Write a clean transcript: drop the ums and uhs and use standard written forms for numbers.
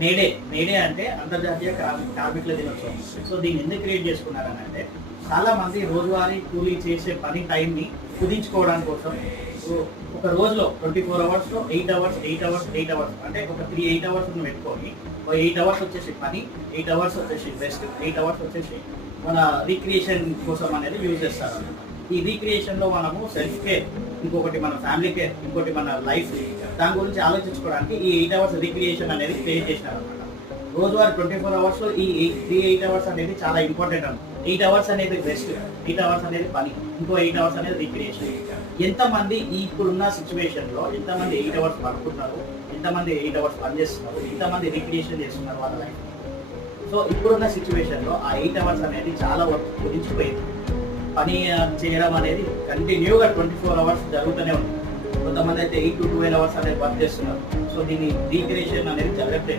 May Day అంటే అంతర్జాతీయ కార్మికుల దినోత్సవం. సో దీన్ని ఎందుకు క్రియేట్ చేసుకున్నారని అంటే చాలా మంది రోజువారీ కూలీ చేసే పని టైంని కుదించుకోవడం కోసం ఒక రోజులో 24 అవర్స్లో 8 అవర్స్ అంటే ఒక 8 అవర్స్ పెట్టుకొని 8 అవర్స్ వచ్చేసి పని, 8 అవర్స్ వచ్చేసి రెస్ట్, 8 అవర్స్ వచ్చేసి మన రీక్రియేషన్ కోసం అనేది యూజ్ చేస్తారు అన్నమాట. ఈ రీక్రియేషన్లో మనము సెల్ఫ్ కేర్, ఇంకొకటి మన ఫ్యామిలీ కేర్, ఇంకోటి మన లైఫ్, దాని గురించి ఆలోచించుకోవడానికి ఈ 8 అవర్స్ రీక్రియేషన్ అనేది క్రియేట్ చేసినారు అనమాట. రోజువారీ 24 అవర్స్లో ఈ 8 అవర్స్ అనేది చాలా ఇంపార్టెంట్ అన్నమాట. 8 అవర్స్ అనేది రెస్ట్, 8 అవర్స్ అనేది పని, ఇంకో 8 అవర్స్ అనేది రీక్రియేషన్. ఎంతమంది ఇప్పుడున్న సిచ్యువేషన్లో ఎంతమంది 8 అవర్స్ పడుకుంటున్నారు, ఎంతమంది 8 అవర్స్ పని చేస్తున్నారు, ఎంతమంది రీక్రియేషన్ చేస్తున్నారు వాళ్ళ లైఫ్. సో ఇప్పుడున్న సిచ్యువేషన్లో ఆ 8 అవర్స్ అనేది చాలా వరకు కుదించిపోయింది. పని చేయడం అనేది కంటిన్యూగా 24 అవర్స్ జరుగుతూనే ఉంది. కొంతమంది అయితే 8 to 12 అవర్స్ అనేది వర్క్ చేస్తున్నారు. సో దీన్ని రీక్రియేషన్ అనేది జరగట్లేదు.